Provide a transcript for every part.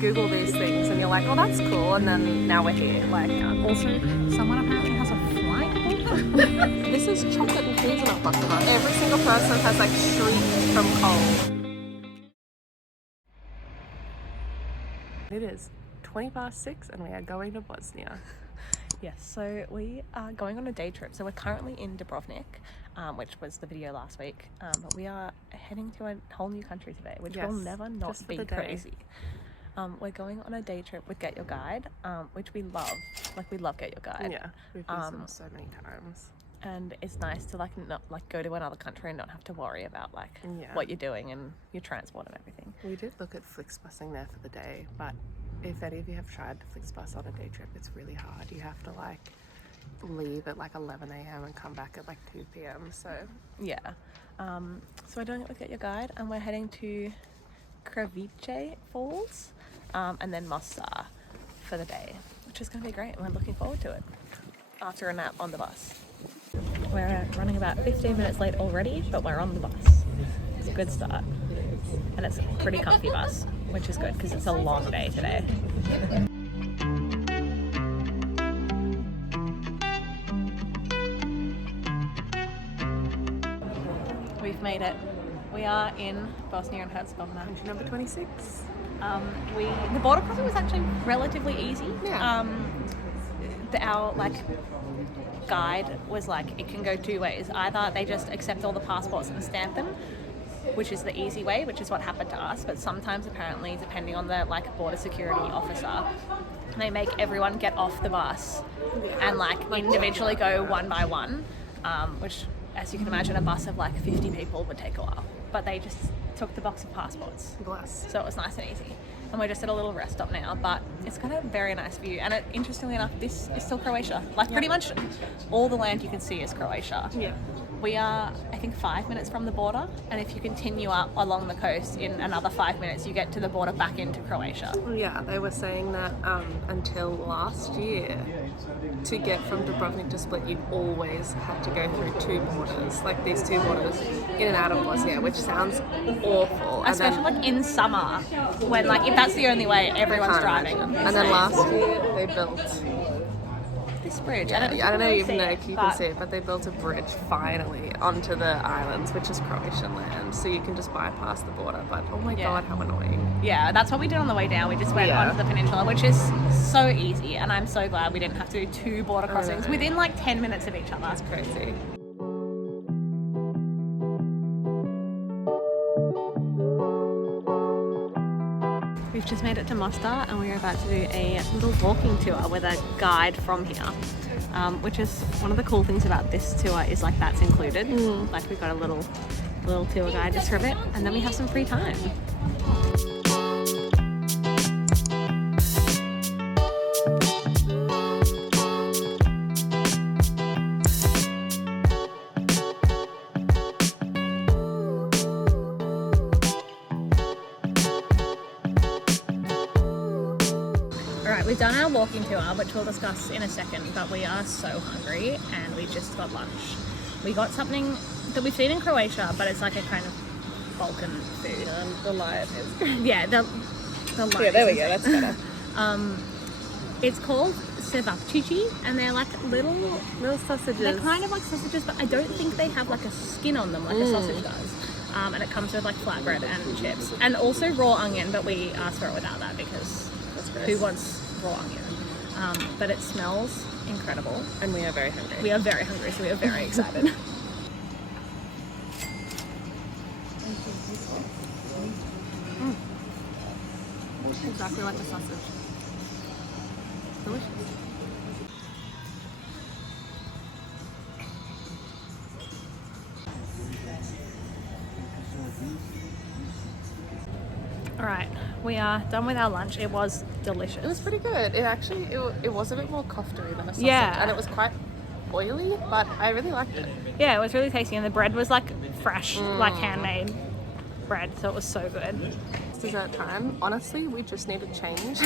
Google these things and you're like, oh, that's cool, and then now we're here. Like, Also, someone apparently has a flight book. this is chocolate and hazelnut baklava. Every single person has like shrieked from cold. It is 6:20 and we are going to Bosnia. Yes, so we are going on a day trip. So we're currently in Dubrovnik, which was the video last week. But we are heading to a whole new country today, which will never not be crazy. We're going on a day trip with Get Your Guide, which we love. Like, we love Get Your Guide. Yeah, we've used them so many times. And it's nice to like not like go to another country and not have to worry about like what you're doing and your transport and everything. We did look at Flixbusing there for the day, but if any of you have tried Flixbus on a day trip, it's really hard. You have to like leave at like 11 a.m. and come back at like 2 p.m. So yeah, so we're doing it with Get Your Guide, and we're heading to Kravica Falls, and then Mostar for the day, which is going to be great, and we're looking forward to it. After a nap on the bus. We're running about 15 minutes late already, but we're on the bus. It's a good start, and it's a pretty comfy bus, which is good because it's a long day today. We've made it. We are in Bosnia and Herzegovina. country number 26. The border crossing was actually relatively easy. Yeah. Our like guide was like, it can go two ways. Either they just accept all the passports and stamp them, which is the easy way, which is what happened to us. But sometimes, apparently, depending on the like border security officer, they make everyone get off the bus and like individually go one by one, which, as you can imagine, a bus of like 50 people would take a while. But they just took the box of passports. Bless. So it was nice and easy. And we're just at a little rest stop now, but it's got a very nice view. And interestingly enough, this is still Croatia. Like pretty much all the land you can see is Croatia. Yeah. We are, I think, 5 minutes from the border, and if you continue up along the coast in another 5 minutes, you get to the border back into Croatia. Yeah, they were saying that until last year, to get from Dubrovnik to Split, you always had to go through two borders, like these two borders, in and out of Bosnia, which sounds awful. Especially like in summer, when like if that's the only way, everyone's driving. And then last year they built this bridge. I don't know even know if you can see it. it, but they built a bridge finally onto the islands, which is Croatian land, so you can just bypass the border. But oh my god, how annoying. Yeah, that's what we did on the way down. We just went onto the peninsula, which is so easy, and I'm so glad we didn't have to do two border crossings within like 10 minutes of each other. That's crazy. We've just made it to Mostar, and we're about to do a little walking tour with a guide from here, which is one of the cool things about this tour is like that's included. Like we've got a little tour guide just for a bit, and then we have some free time. We've done our walking tour, which we'll discuss in a second, but we are so hungry and we just got lunch. We got something that we've seen in Croatia, but it's like a kind of Balkan food. The lion is yeah, the lion. Yeah, there we go, that's better. It's called sevapčići, and they're like little sausages. They're kind of like sausages, but I don't think they have like a skin on them like a sausage does. And it comes with like flatbread and chips, and also raw onion, but we asked for it without that because who wants raw onion? But it smells incredible, and we are very hungry. We are very hungry, so we are very excited. Exactly like a sausage. Delicious. Alright, we are done with our lunch. It was delicious. It was pretty good. It actually, it was a bit more koftery than a sausage. Yeah. And it was quite oily, but I really liked it. Yeah, it was really tasty, and the bread was like fresh, like handmade bread, so it was so good. Dessert time. Honestly, we just needed change.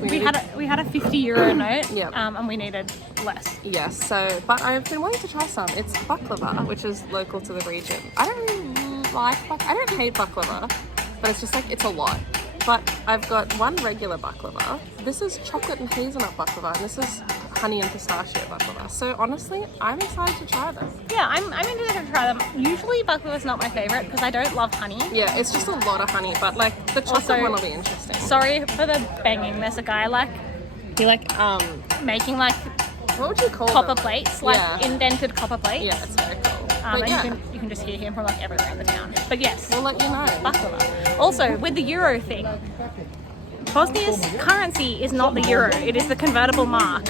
We had a 50 euro note, Yep. And we needed less. Yes, so, but I've been wanting to try some. It's baklava, which is local to the region. I don't really like I don't hate baklava, but it's just like, it's a lot. But I've got one regular baklava. This is chocolate and hazelnut baklava, and this is honey and pistachio baklava. So honestly, I'm excited to try this. Yeah, I'm interested to try them. Usually baklava is not my favorite because I don't love honey. Yeah, it's just a lot of honey, but like the chocolate Also, one will be interesting. Sorry for the banging. There's a guy making like what would you call copper them? plates, like indented copper plates. Yeah, it's very cool. And But yeah, you can just hear him from like everywhere in the town. But yes, we'll let you know. baklava. Also, with the euro thing, Bosnia's currency is not the euro; it is the convertible mark.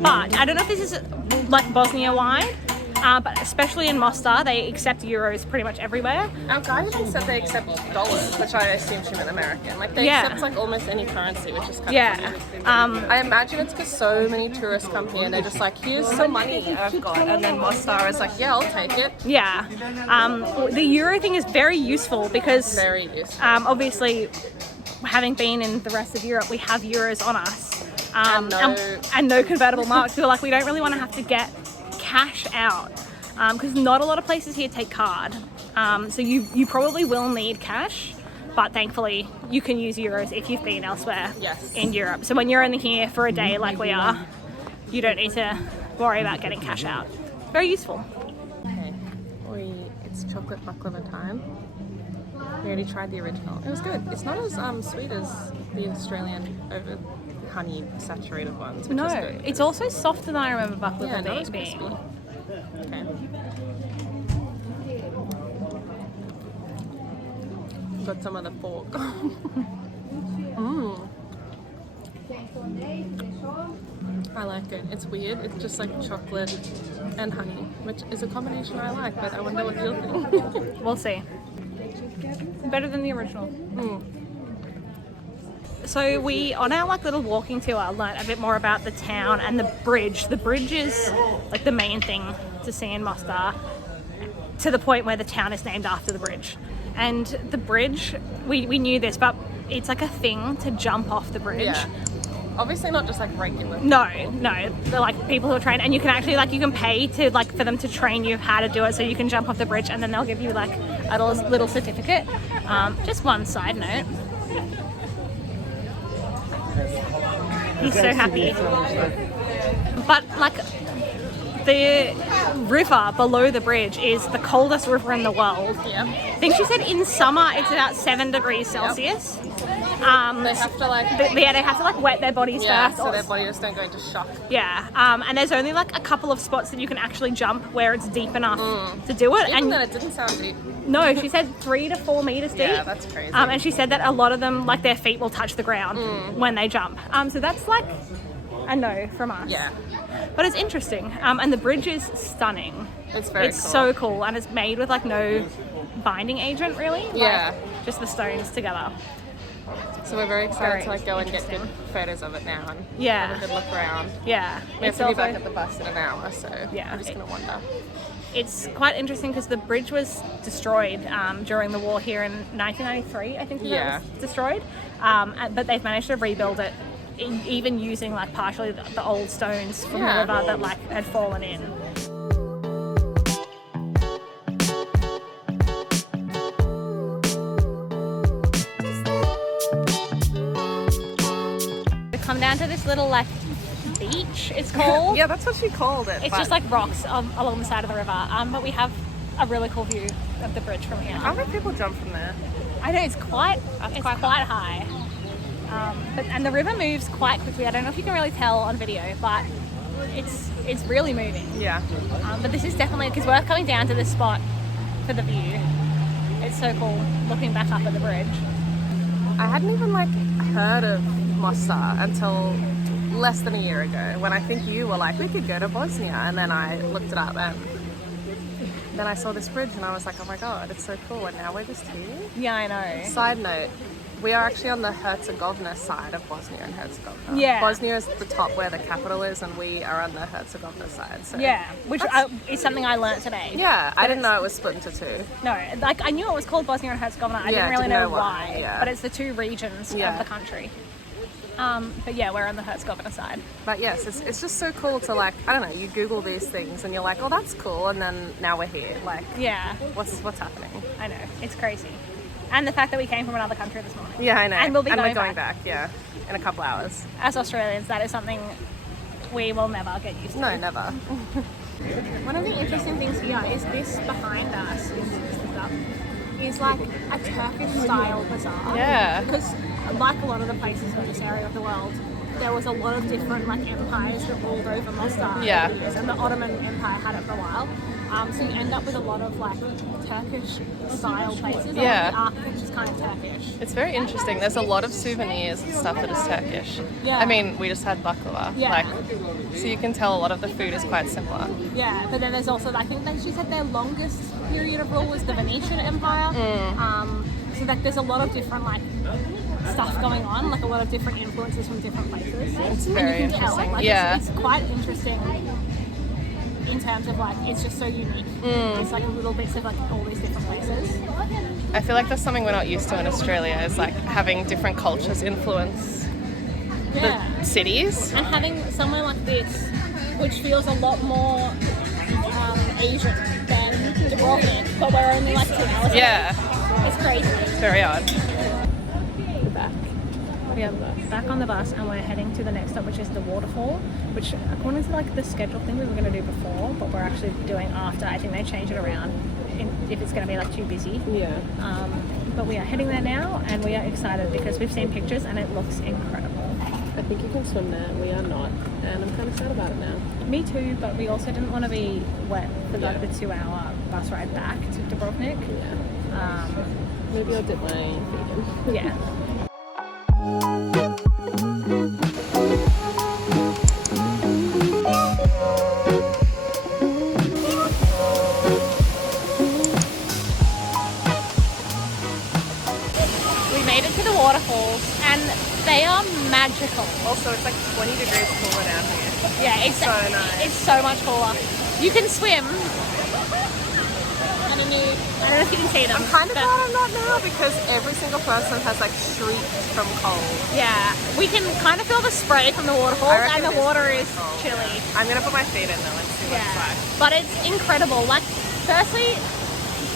But I don't know if this is like Bosnia-wide, but especially in Mostar, they accept euros pretty much everywhere. Our guy even said they accept dollars, which I assume she meant American. Like they accept like almost any currency, which is kind of funny. I imagine it's because so many tourists come here and they're just like, here's some money I've got, and then Mostar is like, yeah, I'll take it. Yeah, the euro thing is very useful because Very useful. obviously, having been in the rest of Europe, we have euros on us. And no convertible marks. So like we don't really want to have to get cash out because not a lot of places here take card. So you probably will need cash, but thankfully you can use euros if you've been elsewhere in Europe. So when you're only here for a day like we are, you don't need to worry about getting cash out. Very useful. Okay, it's chocolate baklava time. We already tried the original. It was good. It's not as sweet as the Australian over honey saturated ones, which is good. It's also softer than I remember baklava not as being. crispy. Okay. Got some of the pork. I like it. It's weird. It's just like chocolate and honey, which is a combination I like, but I wonder what you'll think. We'll see. Better than the original. So we, on our like little walking tour, learnt a bit more about the town and the bridge. The bridge is like the main thing to see in Mostar, to the point where the town is named after the bridge. And the bridge, we knew this, but it's like a thing to jump off the bridge. Yeah. Obviously not just like regular. No, they're like people who are trained, and you can actually like you can pay to like for them to train you how to do it, so you can jump off the bridge, and then they'll give you like a little certificate. Just one side note. He's so happy. But like the river below the bridge is the coldest river in the world. Yeah. I think she said in summer it's about 7 degrees Celsius. They have to like they have to like wet their bodies first. So their body just don't go into shock. Yeah. And there's only like a couple of spots that you can actually jump where it's deep enough to do it. Even then it didn't sound deep. No, she said 3 to 4 meters deep. Yeah, that's crazy. And she said that a lot of them, like their feet will touch the ground when they jump. So that's like a no from us. Yeah. But it's interesting. And the bridge is stunning. It's very cool. So cool. And it's made with like no binding agent really. Yeah. Like, just the stones together. So we're very excited to like go and get good photos of it now and have a good look around. Yeah. We have to be back at the bus in an hour, so yeah, I'm just going to wander. It's quite interesting because the bridge was destroyed during the war here in 1993, I think it was destroyed. But they've managed to rebuild it, even using like partially the old stones from the river that like had fallen in. We come down to this little like beach, it's called. Yeah, that's what she called it. It's just like rocks along the side of the river, but we have a really cool view of the bridge from here. How many people jump from there? I know it's quite high. And the river moves quite quickly. I don't know if you can really tell on video, but it's really moving. Yeah. But this is definitely, because we're coming down to this spot for the view. It's so cool looking back up at the bridge. I hadn't even like heard of Mostar until less than a year ago, when I think you were like, we could go to Bosnia, and then I looked it up and then I saw this bridge and I was like, oh my god, it's so cool, and now we're just here. Yeah, I know. Side note, we are actually on the Herzegovina side of Bosnia and Herzegovina. Yeah. Bosnia is the top where the capital is, and we are on the Herzegovina side. So yeah, which is something I learnt today. Yeah, I didn't know it was split into two. No, like I knew it was called Bosnia and Herzegovina. I didn't really know why. Yeah. But it's the two regions of the country. But yeah, we're on the Herzegovina side. But yes, it's just so cool to like, I don't know, you Google these things and you're like, oh, that's cool, and then now we're here. Like, yeah, what's happening? I know, it's crazy. And the fact that we came from another country this morning. Yeah, I know. And we'll be we're going back, yeah, in a couple hours. As Australians, that is something we will never get used to. No, never. One of the interesting things here is this behind us is like a Turkish style bazaar. Yeah. Because like a lot of the places in this area of the world, there was a lot of different like empires that ruled over Mostar Yeah. over the years, and the Ottoman Empire had it for a while. So you end up with a lot of like Turkish style places. Yeah. The architecture's kind of Turkish. It's very interesting. There's a lot of souvenirs and stuff that is Turkish. Yeah. I mean, we just had baklava. Yeah. So you can tell a lot of the food is quite similar. Yeah, but then there's also, I think she said their longest period of rule was the Venetian Empire. So that there's a lot of different like stuff going on, like a lot of different influences from different places. It's very and you can tell it. interesting. Like, Yeah. it's quite interesting in terms of like it's just so unique. It's like little bits of like all these different places. I feel like that's something we're not used to in Australia, is like having different cultures influence the cities. And having somewhere like this, which feels a lot more Asian than Dubrovnik, but we're only like 2 hours away. Yeah, It's crazy. it's very odd. We're back. We are back on the bus and we're heading to the next stop, which is the waterfall, which according to like the schedule thing we were going to do before, but we're actually doing after. I think they changed it around if it's going to be like too busy. Yeah. But we are heading there now and we are excited because we've seen pictures and it looks incredible. I think you can swim there. We are not, and I'm kind of sad about it now. Me too, but we also didn't want to be wet for like the 2-hour bus ride back to Dubrovnik. Yeah. Maybe I'll dip my feet in. Yeah. We made it to the waterfalls and they are magical. Also, it's like 20 degrees cooler down here. Yeah, it's so nice. It's so much cooler. You can swim. I don't know if you can see them. I'm kind of glad I'm not now because every single person has like shrieked from cold. Yeah, we can kind of feel the spray from the waterfalls and the water is cold. chilly. I'm gonna put my feet in though. Let's see what it's like. But it's incredible. Like, firstly,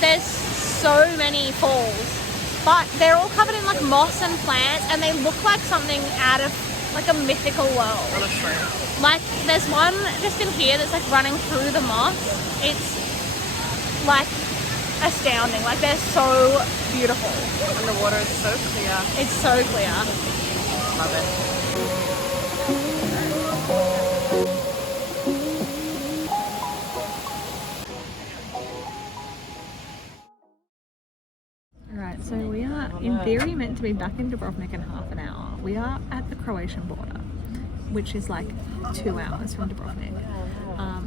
there's so many falls, but they're all covered in like moss and plants, and they look like something out of like a mythical world. Honestly. Like, there's one just in here that's like running through the moss. It's like astounding. Like, they're so beautiful. And the water is so clear. It's so clear. Love it. Right, so we are in theory meant to be back in Dubrovnik in half an hour. We are at the Croatian border, which is like 2 hours from Dubrovnik.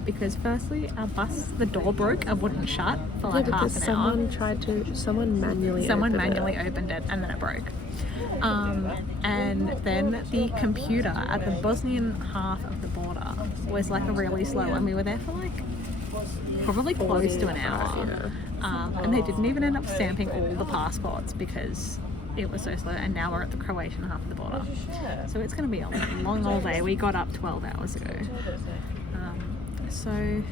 Because firstly, our bus, the door broke and wouldn't shut for like half an hour. Someone manually opened it and then it broke. And then the computer at the Bosnian half of the border was like really slow, and we were there for like probably close to an hour. And they didn't even end up stamping all the passports because it was so slow, and now we're at the Croatian half of the border. So it's going to be a long old day. We got up 12 hours ago. So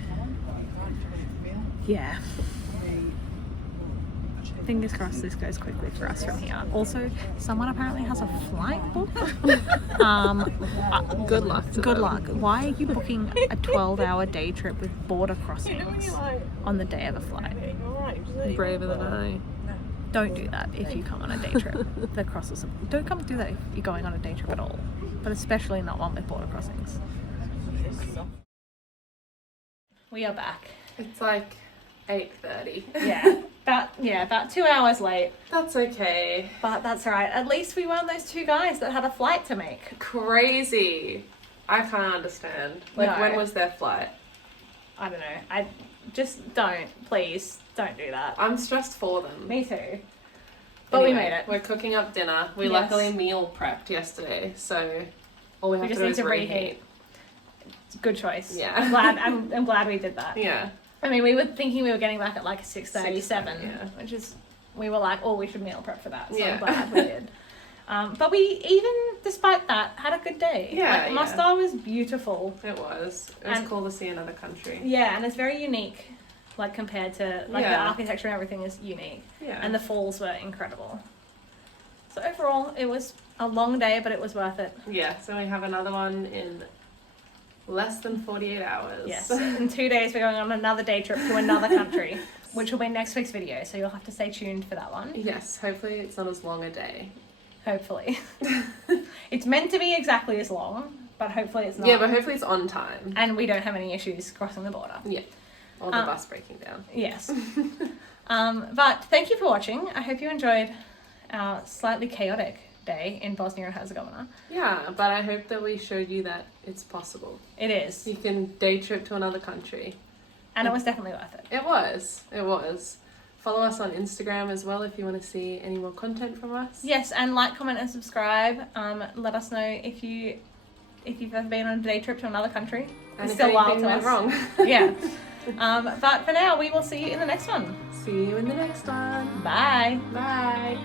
yeah, fingers crossed this goes quickly for us from here. Also, someone apparently has a flight booked. Good luck to Good them. luck. Why are you booking a 12-hour day trip with border crossings on the day of a flight? Braver than I. Don't do that if you come on a day trip. The crosses. Don't come do that if you're going on a day trip at all, but especially not one with border crossings. We are back. It's like 8:30. About 2 hours late. That's okay. But that's alright. At least we weren't those two guys that had a flight to make. Crazy. I can't understand. Like, No. when was their flight? I don't know. I just don't. Please don't do that. I'm stressed for them. Me too. But we made it. We're cooking up dinner. We Yes. luckily meal prepped yesterday, so all we have just to do need is to reheat. Good choice. Yeah. I'm glad we did that. Yeah. I mean, we were thinking we were getting back at like 6:37, yeah. which is, we were like, oh, we should meal prep for that. So Yeah. I'm glad we did. But we, even despite that, had a good day. Yeah, Like, Mostar was beautiful. It was And- cool to see another country. Yeah, and it's very unique. like compared to like the architecture and everything is unique. Yeah. And the falls were incredible. So overall, it was a long day, but it was worth it. Yeah, so we have another one in less than 48 hours. Yes, in 2 days we're going on another day trip to another country, which will be next week's video, so you'll have to stay tuned for that one. Yes, hopefully it's not as long a day. Hopefully. It's meant to be exactly as long, but hopefully it's not. Yeah, but hopefully it's on time. And we don't have any issues crossing the border. Yeah, or the bus breaking down. Yes. But thank you for watching. I hope you enjoyed our slightly chaotic day in Bosnia and Herzegovina. Yeah, but I hope that we showed you that it's possible. It is. You can day trip to another country. And it was definitely worth it. It was. Follow us on Instagram as well if you want to see any more content from us. Yes, and like, comment, and subscribe. Let us know if you've ever been on a day trip to another country. And It's if still wild anything to went us. wrong. Yeah. But for now, we will see you in the next one. See you in the next one. Bye. Bye.